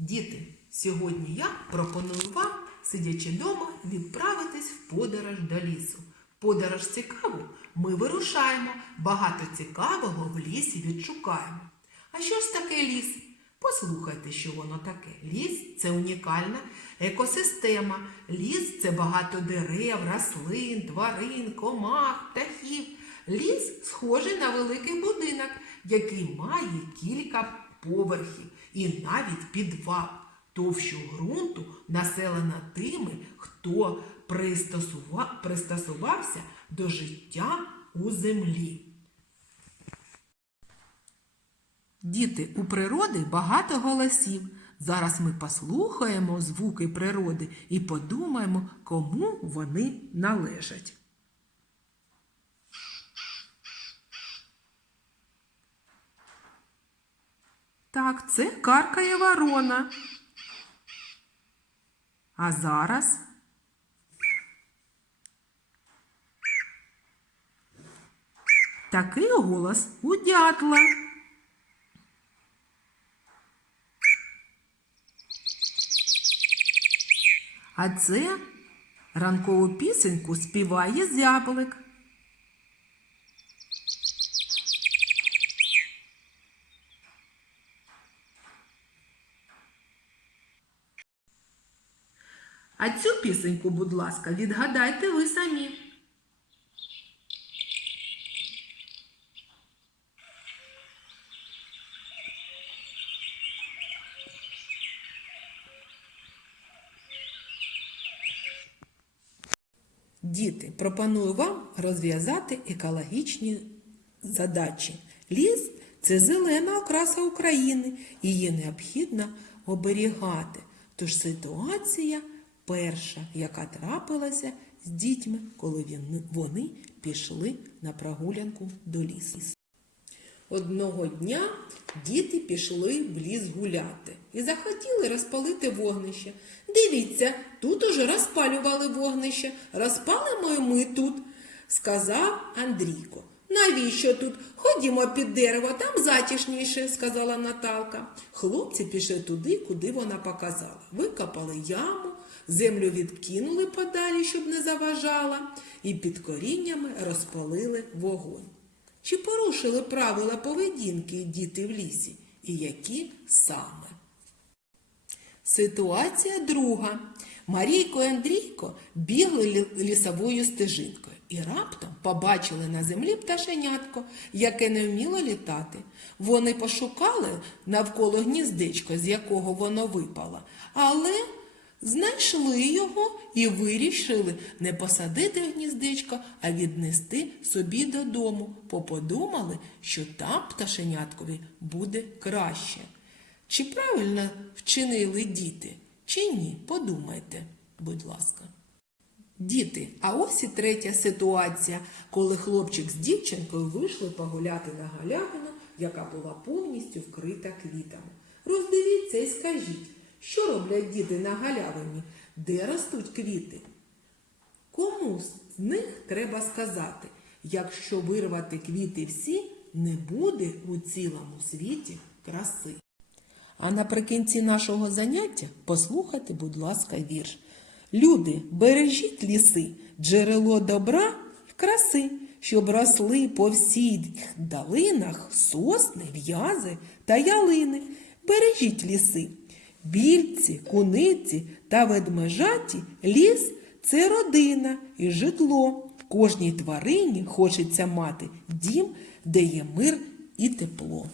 Діти, сьогодні я пропоную вам, сидячи вдома, відправитись в подорож до лісу. Подорож цікаву, ми вирушаємо, багато цікавого в лісі відшукаємо. А що ж таке ліс? Послухайте, що воно таке. Ліс це унікальна екосистема. Ліс це багато дерев, рослин, тварин, комах, птахів. Ліс схожий на великий будинок, який має кілька поверхів і навіть підвал. Товщу ґрунту населена тими, хто пристосува- пристосувався до життя у землі. Діти, у природи багато голосів. Зараз ми послухаємо звуки природи і подумаємо, кому вони належать. Так, це каркає ворона. А зараз такий голос у дятла. А це ранкову пісеньку співає зяблик. А цю пісеньку, будь ласка, відгадайте ви самі. Діти, пропоную вам розв'язати екологічні задачі. Ліс це зелена окраса України, її необхідно оберігати. Тож ситуація перша, яка трапилася з дітьми, коли вони пішли на прогулянку до лісу. Одного дня діти пішли в ліс гуляти і захотіли розпалити вогнище. Дивіться, тут уже розпалювали вогнище. Розпалимо і ми тут, сказав Андрійко. Навіщо тут? Ходімо під дерево, там затішніше, сказала Наталка. Хлопці пішли туди, куди вона показала. Викопали яму, землю відкинули подалі, щоб не заважала, і під коріннями розпалили вогонь. Чи порушили правила поведінки діти в лісі? І які саме? Ситуація друга. Марійко і Андрійко бігли лісовою стежинкою і раптом побачили на землі пташенятко, яке не вміло літати. Вони пошукали навколо гніздечка, з якого воно випало, але знайшли його і вирішили не посадити гніздечко, а віднести собі додому, бо подумали, що там пташеняткові буде краще. Чи правильно вчинили діти, чи ні? Подумайте, будь ласка. Діти, а ось і третя ситуація, коли хлопчик з дівчинкою вийшли погуляти на галявину, яка була повністю вкрита квітами. Роздивіться і скажіть, що роблять діти на галявині, де ростуть квіти? Кому з них треба сказати, якщо вирвати квіти всі, не буде у цілому світі краси. А наприкінці нашого заняття послухайте, будь ласка, вірш. Люди, бережіть ліси, джерело добра й краси, щоб росли по всіх долинах сосни, в'язи та ялини. Бережіть ліси. Більці, куниці та ведмежаті ліс це родина і житло. Кожній тварині хочеться мати дім, де є мир і тепло.